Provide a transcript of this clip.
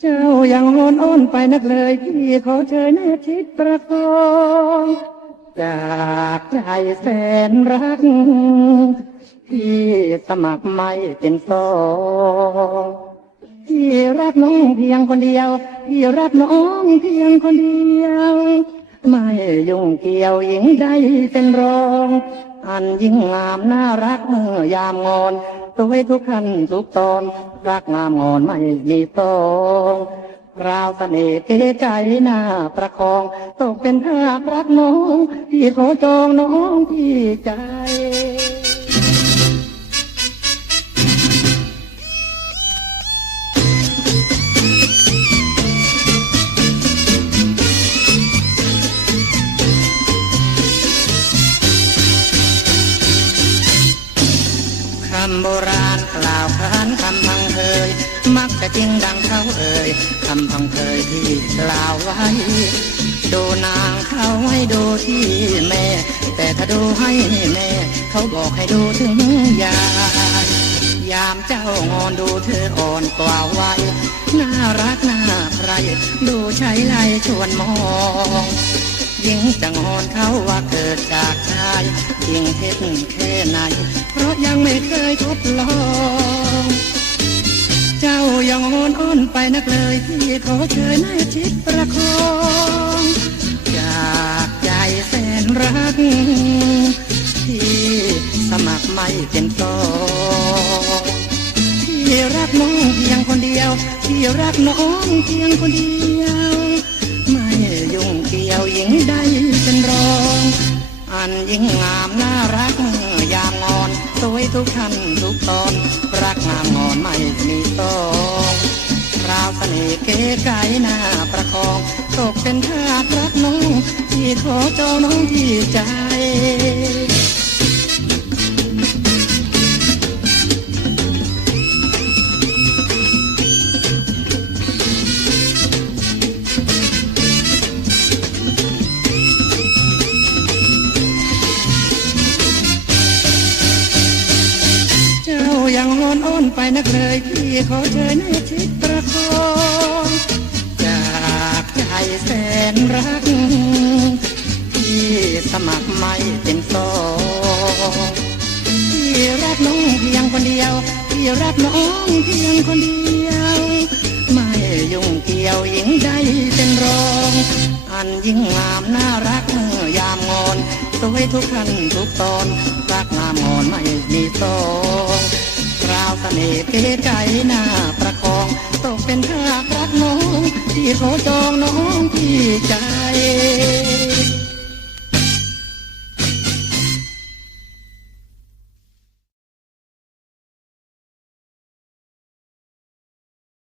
เจ้ายังโอนอ้อนไปนักเลยพี่ขอเชิญแนบชิดประคองจากใจแสนรัก พี่สมัครไม่เป็นสองพี่รักน้องเพียงคนเดียว พี่รักน้องเพียงคนเดียว ไม่ยุ่งเกี่ยวหญิงใดเป็นรอง อันยิ่งงามน่ารักเมื่อยามงอน ตัวทุกขันทุกตอน รักงามงอนไม่มีตองราวเสน่ห์เกใจหน้าประคองตกเป็นทาสรักน้อง ที่ขอจองน้องที่ใจำโบราณกล่าวขานคำพังเคย มักจะจริงดังเขาเอ่ยคำพังเคยที่กล่าวไว้ ดูนางเขาให้ดูที่แม่ แต่ถ้าดูให้แม่ เขาบอกให้ดูถึงยายยามเจ้างอนดูเธออ่อนกว่าวัยน่ารักน่าใครดูใช้ไลชวนมอง งจะงอนเขาว่าเกิดจากชายยิ่งเท็จแค่ไหน เพราะยังไม่เคยทดลอง เจ้ายังโอนอ้อนไปนักเลยพี่ขอเชิญให้ชิดประคองจากใจแสนรัก ที่สมัครไม่เป็นตองพี่รักน้องเพียงคนเดียวพี่รักน้องเพียงคนเดียวันยิ่งงามน่ารักยามงอนสวยทุกขั้นทุกตอน รักงามงอนไม่มีตองราวเสน่ห์เก๋ไก่หน้าประคองตกเป็นทาสรักน้องที่ขอเจ้าน้องที่ใจ ยังโอนอ้อนไปนักเลยพี่ขอเชิญให้ชิดประคองจากใจแสนรักพี่สมัครไม่เป็นสองพี่รักน้องเพียงคนเดียวพี่รักน้องเพียงคนเดียว ไม่ยุ่งเกี่ยวหญิงใดเป็นรอง อันยิ่งงามน่ารักเมื่อยามงอนสวยทุกขั้นทุกตอนรักงามงอนไม่มีตอง น่ห์เก๋ไก่หน้าประคอง ตกเป็นทาสรักน้อง ที่ขอจองน้อง